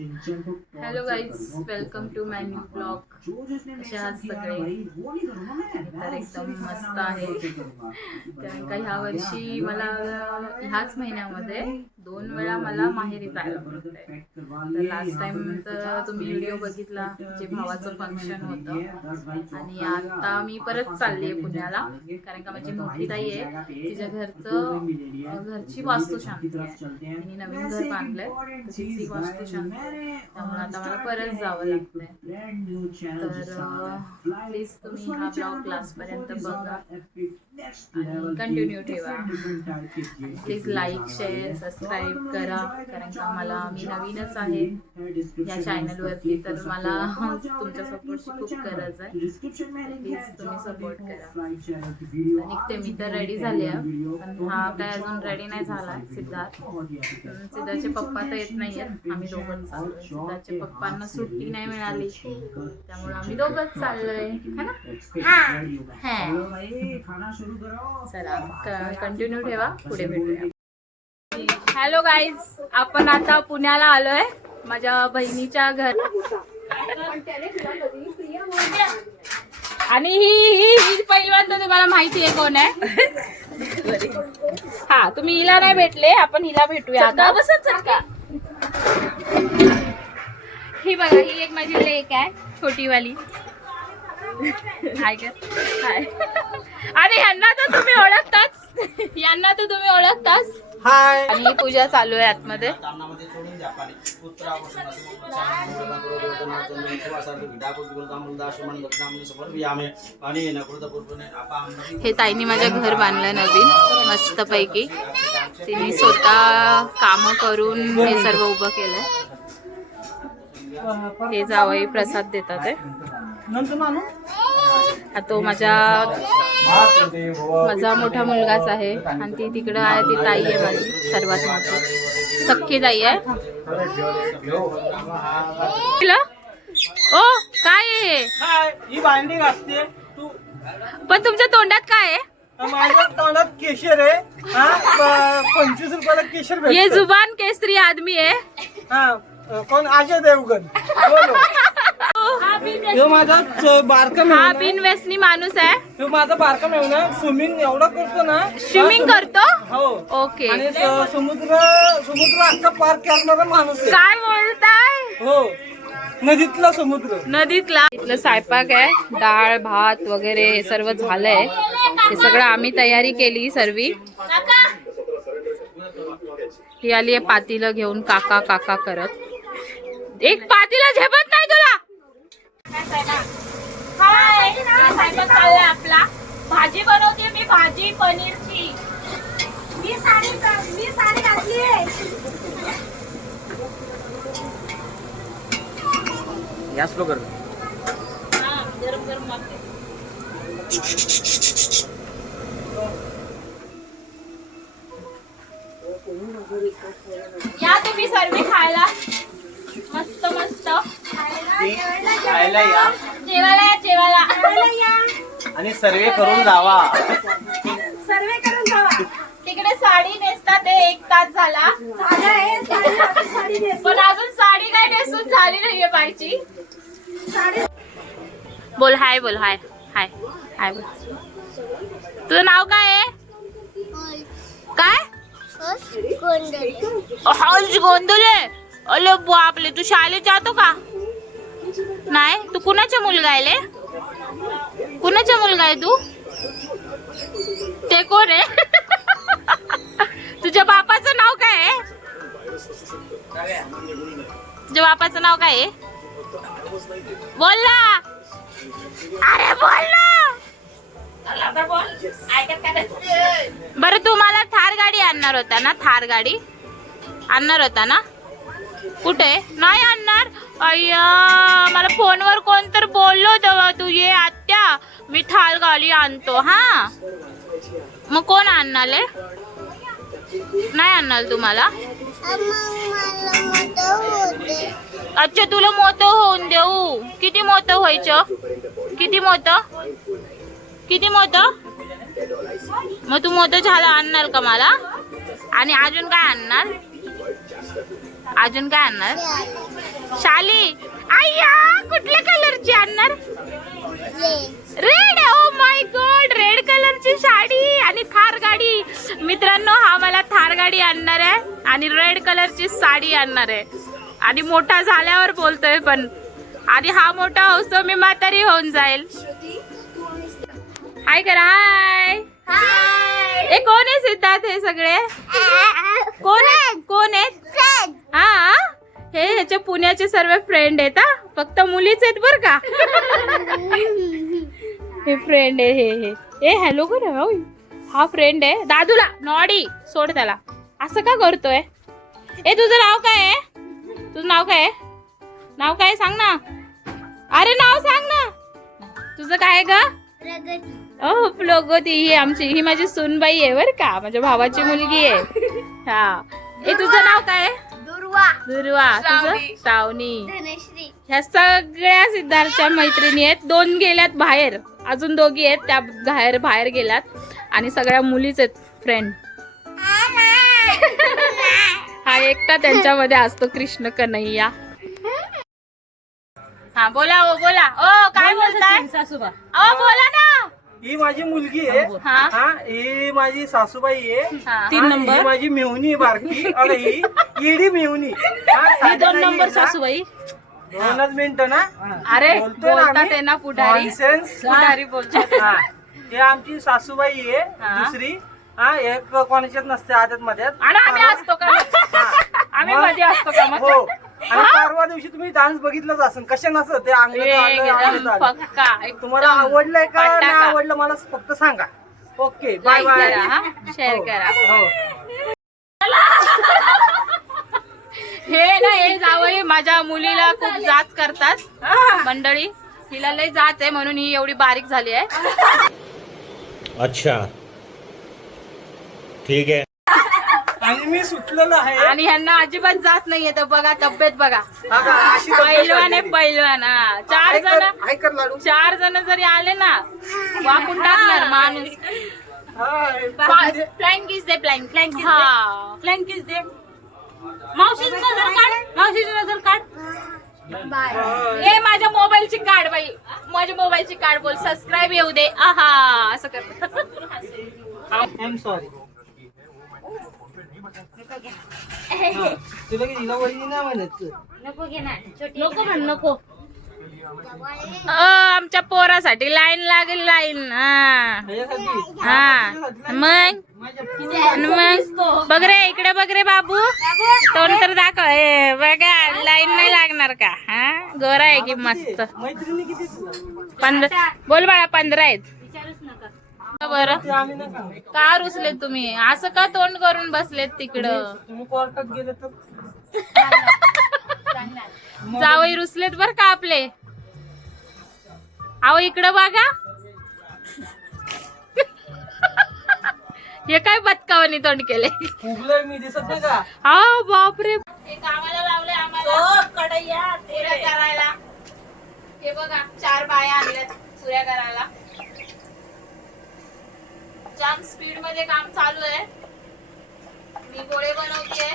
Hello guys welcome to my new blog कसे सगळे? तर एकदम मस्त आहे. कारण का ह्या वर्षी मला ह्याच महिन्यामध्ये दोन वेळा मला माहेरी जायला मिळतंय. तर लास्ट टाइम तर तुम्ही व्हिडिओ बघितला जे भावाचं फंक्शन होतं. आणि आता मी परत चालली आहे पुण्याला कारण का माझी मोठी ताई आहे तिच्या घरचं घरची वास्तू शांती आहे. तिने नवीन घर बांधलंय तिची वास्तू शांती आहे. त्यामुळे आता मला परत जावं लागतंय. तर प्लीज तुम्ही हा ब्लॉग क्लास पर्यंत बघा. आणि कंटिन्यू ठेवा. प्लीज लाईक शेअर सबस्क्राईब करा. कारण का मला मी नवीनच आहे या चॅनल वरती. तर मला तुमच्या सपोर्टची खूप गरज आहे. प्लीज तुम्ही सपोर्ट करा. निघते मी तर रेडी झाले पण हा काय अजून रेडी नाही झाला सिद्धार्थ. सिद्धार्थचे पप्पा तर येत नाहीयेत. आम्ही दोघंच चाललोय. सिद्धार्थच्या पप्पांना सुट्टी नाही मिळाली. त्यामुळे आम्ही दोघंच चाललोय. है ना? चला कंटिन्यू ठेवा पुढे भेटूया. हॅलो गाईज आपण आता पुण्याला आलोय माझ्या बहिणीच्या घर आणि ही ही ही पहिलवान तर तुम्हाला माहिती आहे कोण आहे. हा तुम्ही हिला नाही भेटले आपण हिला भेटूया आता. बसत का ही बघा ही एक माझी लेक आहे छोटीवाली. हाय का हाय आणि यांना तर तुम्ही ओळखताच. यांना तर तुम्ही ओळखताच. हाय. आणि ही पूजा चालू आहे आतमध्ये. हे ताईने माझं घर बांधलं नवीन मस्त पैकी तिने स्वतः काम करून हे सर्व उभं केलंय. हे जावई प्रसाद देतात आहे नंतर मानू हा तो माझ्या माझा मोठा मुलगाच आहे. आणि ती तिकडं आहे ती ताई आहे माझी सर्वात मोठी. सख्खी ताई आहे? ओ काय आहे? हे? हाय भांडी घासते. तू पण तुमच्या तोंडात काय आहे? माझ्या तोंडात केशर आहे. पंचवीस रुपयाला केशर ये. जुबान केसरी आदमी आहे. हा कोण? अजय देवगण बोलो. ह्यो माझा च- बारका हा मेहुणा बिनव्यसनी माणूस आहे. ह्यो माझा बारका मेहुणा स्विमिंग एवढा करतो ना. स्विमिंग करतो? हो. ओके. आणि स- समुद्र समुद्र अख्खा पार करणारा माणूस आहे. काय बोलताय? हो. नदीतला समुद्र. नदीतला. इथलं स्वयंपाक आहे. डाळ भात वगैरे हे सर्व झालंय. हे सगळं आम्ही तयारी केली सर्वी. ही आली आहे पातीला घेऊन काका काका करत. एक पातीला झेपत नाही हाय स्वयंपाक चाललाय आपला भाजी बनवते मी भाजी पनीरची मी साडी मी साडी घातली गॅस लो हा, गरम गरम या तुम्ही सर्व खायला. मस्त मस्त. खायला या. जेवायला या जेवायला. आणि सर्वे करून जावा. सर्वे करून जावा. तिकडे साडी नेसतात ते एक तास झाला. साड्या आहे साडी साडी नेस. पण अजून साडी काय नेसून झाली नाहीये साडी बोल हाय बोल हाय. हाय. हाय बोल. तुझं नाव काय आहे? काय? हर्ष गोंधळे अरे बापले तू शाळेत जातो का? नाही तू कुणाचा मुलगा आहे ले कुणाचा मुलगा आहे तू? ते कोण आहे? तुझ्या बापाचं नाव काय आहे? तुझ्या बापाचं नाव काय आहे? बोल ना. अरे बोल ना. बरं मला थार गाडी आणणार होता ना? थार गाडी आणणार होता ना? कुठे? नाही आणणार. अय्या मला फोनवर कोण तर बोललो तेव्हा तू ये आत्या. मी थाल गाली आणतो हा? मग कोण आणणार आहे? नाही आणणार तुम्हाला? अच्छा तुला मोठं होऊन देऊ. किती मोठं व्हायचं? किती मोठं किती मोठं मग तू मोठं झालं आणणार का मला? आणि अजून काय आणणार? अजून काय आणणार? शाली आय्या कुठल्या कलरची आणणार? Red oh my god red कलरची साडी आणि थार गाडी. मित्रांनो हा मला थार गाडी आणणार आहे आणि रेड कलरची साडी आणणार आहे. आणि मोठा झाल्यावर बोलतोय पण. आणि हा मोठा होतो मी म्हातारी होऊन जाईल. हाय करा. हाय हे कोण आहे सिद्धार्थ हे सगळे? कोण आहे कोण आहेत? हा. हे ह्याचे पुण्याचे सर्व फ्रेंड आहेत हा. फक्त मुलीच आहेत बर का. हे फ्रेंड आहे हे हे. ए हॅलो कर हा फ्रेंड आहे. दादूला नॉडी. सोड त्याला. असं का करतोय? ए तुझं नाव काय आहे? तुझं नाव काय आहे? नाव काय? सांग ना. अरे नाव सांग ना. तुझं काय आहे ग? ओ प्लोगोती ही आमची ही माझी सूनबाई आहे बर का. माझ्या भावाची मुलगी आहे. हा. ए तुझं नाव काय आहे? दुर्वा. दुर्वा तुझं? श्रावणी. धनश्री. ह्या सगळ्या सिद्धार्थच्या मैत्रिणी आहेत. दोन गेल्यात बाहेर. अजून दोघी आहेत. त्या बाहेर बाहेर गेल्यात आणि सगळ्या मुलीच आहेत फ्रेंड हा एकटा त्यांच्यामध्ये असतो कृष्ण कन्हैया. हा बोला ओ बोला. ओ काय बोलताय? ओ बोला ना. ही माझी मुलगी आहे. हा? हा ही माझी सासूबाई आहे. हा. तीन नंबर? ही माझी मेहुणी आहे बारकी. अरे ही येडी मेहुणी. हा, साधी दोन नंबर ना. सासूबाई. दोनच मिनिटं ना. अरे बोलतोय ना बोलतात आम्ही. आहे ना पुढारी. Nonsense. पुढारी बोलतात. हा. हे आमची सासूबाई आहे हा. दुसरी. हा एक कोणाच्यात नसते आदत मध्ये आणि आम्ही असतो का? आम्ही मध्ये असतो का? मग? हो आणि परवा दिवशी तुम्ही डान्स बघितलाच असेल. कशा नसत ते आलं, आलं. तुम्हाला आवडलंय का नाही. आवडलं मला फक्त सांगा. ओके बाय बाय हा. शेअर हो. करा. हो. हे ना हे जावई माझ्या मुलीला खूप जाच करतात. मंडळी हिला लय जाच आहे म्हणून ही एवढी बारीक झाली आहे. अच्छा. ठीक है आणि मी सुटलेलो आहे. आणि ह्यांना अजिबात जात नाहीये तर बघा तब्येत बघा. हा अशी तब्येत पैलवान आहे. पैलवान हा. चार जण कर लाडू. चार जण जरी आले ना वाकून टाकणार माणूस. हाय. फ्लँक किस दे फ्लँक फ्लँक हा. फ्लँक किस दे? मावशीची नजर काढ मावशीची नजर काढ. ए माझ्या मोबाईलची काढ बाई. माझ्या मोबाईलची काढ बोल सबस्क्राईब येऊ दे. आहा असं कर. आय एम सॉरी तुला की तिला वहिनी नाही म्हणत? नको म्हण नको. अ, आमच्या पोरासाठी लाईन लागेल लाईन. हा. ह्याच्यासाठी हा. मग? आणि मग? बघ रे इकडे बघ रे बाबू. तोंड तर दाखव. ए, बघा लाईन नाही लागणार का? हा? गोरा आहे की मस्त. मैत्रिणी किती तुला? पंधरा बोल बाळा पंधरा आहेत. बरं. का रुसलेत तुम्ही? असं का तोंड करून बसलेत तिकडं? तुम्ही कोर्टात गेले तर जावई रुसलेत बर का आपले? अहो इकडं बघा. हे काय बदकावानी तोंड केले फुगलोय मी दिसत नाही का हा बापरे हे कामाला लावले आम्हाला पुऱ्या करायला. हे बघा चार बाया आणल्यात पुऱ्या करायला. जाम स्पीडमध्ये काम चालू आहे. मी गोळे बनवतेय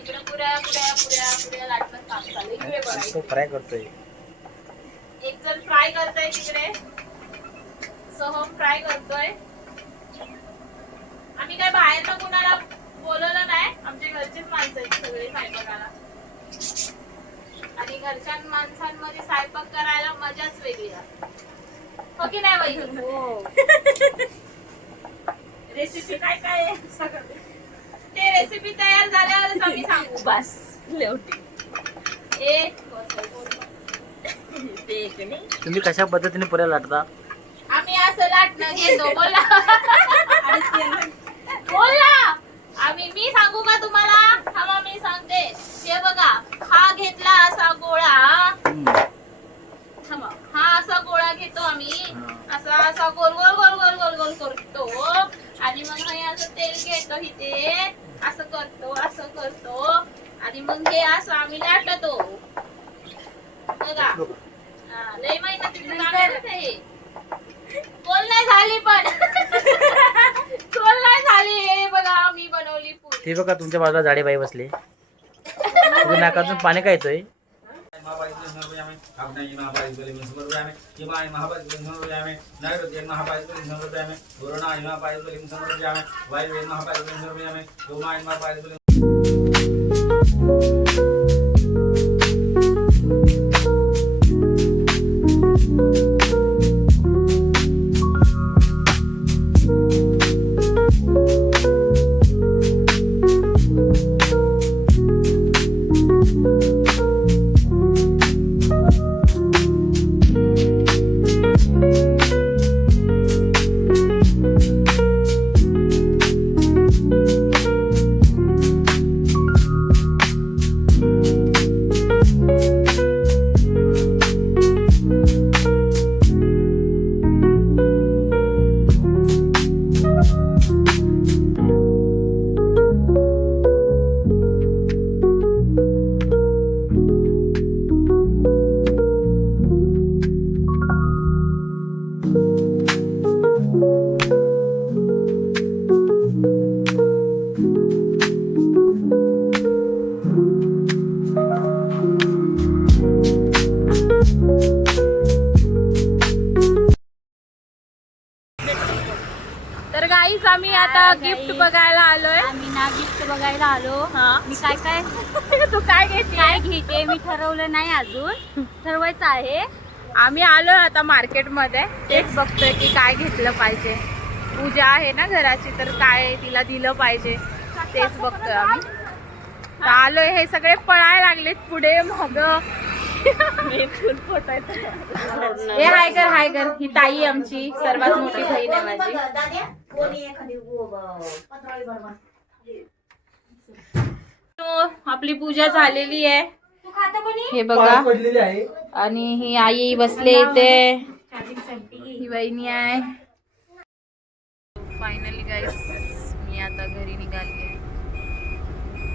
इकडे पुऱ्या पुऱ्या पुऱ्या पुऱ्या लाटणं काम चालू आहे. इकडे बघा. फ्राय करतोय. एक जण फ्राय करतोय तिकडे. सोहम फ्राय करतोय. आम्ही काय बाहेरनं कुणाला बोलवलं नाही. आमच्या घरचीच माणसं आहेत सगळे स्वयंपाकाला आणि घरच्या माणसांमध्ये स्वयंपाक करायला मजाच वेगळी असते. हो की नाही बाई? रेसिपी काय काय आहे? सगळं. ते रेसिपी तयार झाल्यावरच आम्ही सांगू. बस लेवटी एक तुम्ही कशा पद्धतीने पुऱ्या लाटता? आम्ही असं लाटणं घेतो बोला. बोला आम्ही मी सांगू का तुम्हाला थांबा मी सांगते हे बघा हा घेतला असा गोळा थांबा हा असा गोळा घेतो आम्ही असा असा गोल गोल गोल गोल गोल गोल करतो आणि मग हे असं तेल घेतो इथे असं करतो असं करतो आणि मग हे असं आम्ही लाटतो बघा. हा, लय मेहनतीचं काम आहे बरं का हे. कोल नाही झाली पण. कोल नाही झाली हे बघा मी बनवली पुरी. ते बघा तुमच्या बाजूला जाडे बाई बसले नाकातून पाणी काय येतोय तर गाईच आम्ही आता गिफ्ट बघायला आलोय. आम्ही ना गिफ्ट बघायला आलो. हा. मी काय काय तू काय घेते? काय घेते? मी ठरवलं नाही अजून. ठरवायचं आहे. आम्ही आलोय आता मार्केटमध्ये तेच बघतोय की काय घेतलं पाहिजे. पूजा आहे ना घराची तर काय तिला दिलं पाहिजे. तेच बघतोय आम्ही. तर आलोय हे सगळे पळायला लागलेत पुढे. मग हे हाय कर हाय कर. ही ताई आमची. सर्वात मोठी बहीण आहे माझी. आपली पूजा झालेली आहे. हे बघा. आणि ही आई बसले इथे. ही वहिनी आहे. फायनली गाईस मी आता घरी निघाली आहे.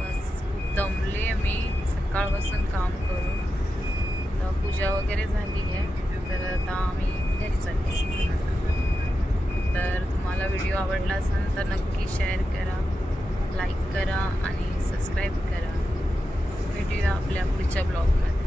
बस खूप दमले मी. सकाळपासून काम करून. पूजा वगैरे झाली आहे तर आता आम्ही घरी चालले तर तुम्हाला व्हिडिओ आवडला असेल तर नक्की शेअर करा लाईक करा आणि सबस्क्राईब करा. भेटूया आपल्या पुढच्या ब्लॉगमध्ये